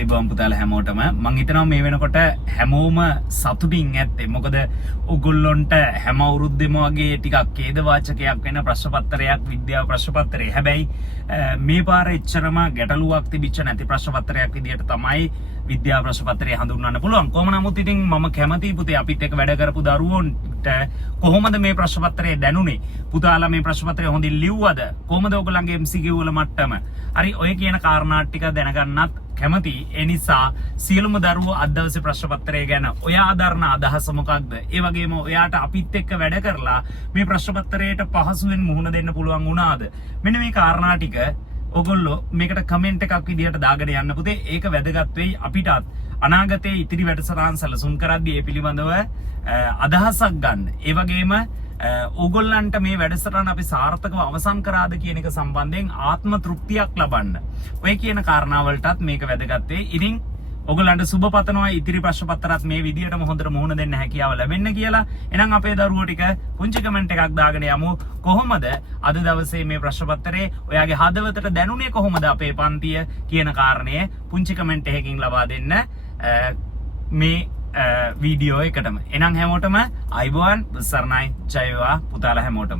අයිබෝම් පුතාලා හැමෝටම මං හිතනවා මේ වෙනකොට හැමෝම සතුටින් ඇත්තේ මොකද ඔයගොල්ලොන්ට හැම අවුරුද්දෙම වගේ ටිකක් ඛේද වාචකයක් වෙන ප්‍රශ්න පත්‍රයක් විද්‍යාව ප්‍රශ්න පත්‍රය. හැබැයි මේ පාර එච්චරම ගැටලුවක් තිබිච්ච නැති ප්‍රශ්න පත්‍රයක් විදියට තමයි විද්‍යා ප්‍රශ්න පත්‍රය හඳුන්වන්න පුළුවන්. කොහොම නමුත් ඉතින් මම කැමතියි පුතේ අපිත් එක්ක වැඩ කරපු දරුවෝන්ට කොහොමද මේ ප්‍රශ්න පත්‍රය දැනුනේ? පුතාලා මේ ප්‍රශ්න පත්‍රය හොඳින් ලිව්වද? කොහොමද ඔයගොල්ලන්ගේ MCQ වල මට්ටම? හරි ඔය කියන කාරණා ටික දැනගන්නත් කැමති. ඒ නිසා සියලුම දරුවෝ අද දවසේ ප්‍රශ්න පත්‍රය ගැන ඔයා දරන අදහස මොකක්ද? ඒ වගේම ඔයාට අපිත් එක්ක වැඩ කරලා මේ ප්‍රශ්න පත්‍රයට පහසුවෙන් මුහුණ දෙන්න පුළුවන් වුණාද? මෙන්න මේ කාරණා ටික ඔයගොල්ලෝ මේකට කමෙන්ට් එකක් විදියට දාගෙන යන්න පුතේ. ඒක වැදගත් වෙයි අපිටත් අනාගතයේ ඉතිරි වැඩසටහන් සැලසුම් කරද්දී ඒ පිළිබඳව අදහසක් ගන්න. ඒ වගේම ඕගොල්ලන්ට මේ වැඩසටහන අපි සාර්ථකව අවසන් කරාද කියන එක සම්බන්ධයෙන් ආත්ම තෘප්තියක් ලබන්න. ඔය කියන කාරණාවලටත් මේක වැදගත් වෙයි. ඉතින් ඔයගොල්ලන්ට සුබ පතනවා ඉතිරි ප්‍රශ්න පත්‍රات මේ විදියටම හොඳට මුහුණ දෙන්න හැකියාව ලැබෙන්න කියලා. එහෙනම් අපේ දරුවෝ ටික පුංචි කමෙන්ට් එකක් දාගෙන යමු. කොහොමද අද දවසේ මේ ප්‍රශ්න පත්‍රයේ ඔයාගේ හදවතට දැනුනේ කොහොමද අපේ පන්තිය කියන කාරණය පුංචි කමෙන්ට් එකකින් ලබා දෙන්න මේ වීඩියෝ එකටම. එහෙනම් හැමෝටම අයිබෝන් සර්ණයි ජය වේවා පුතාලා හැමෝටම.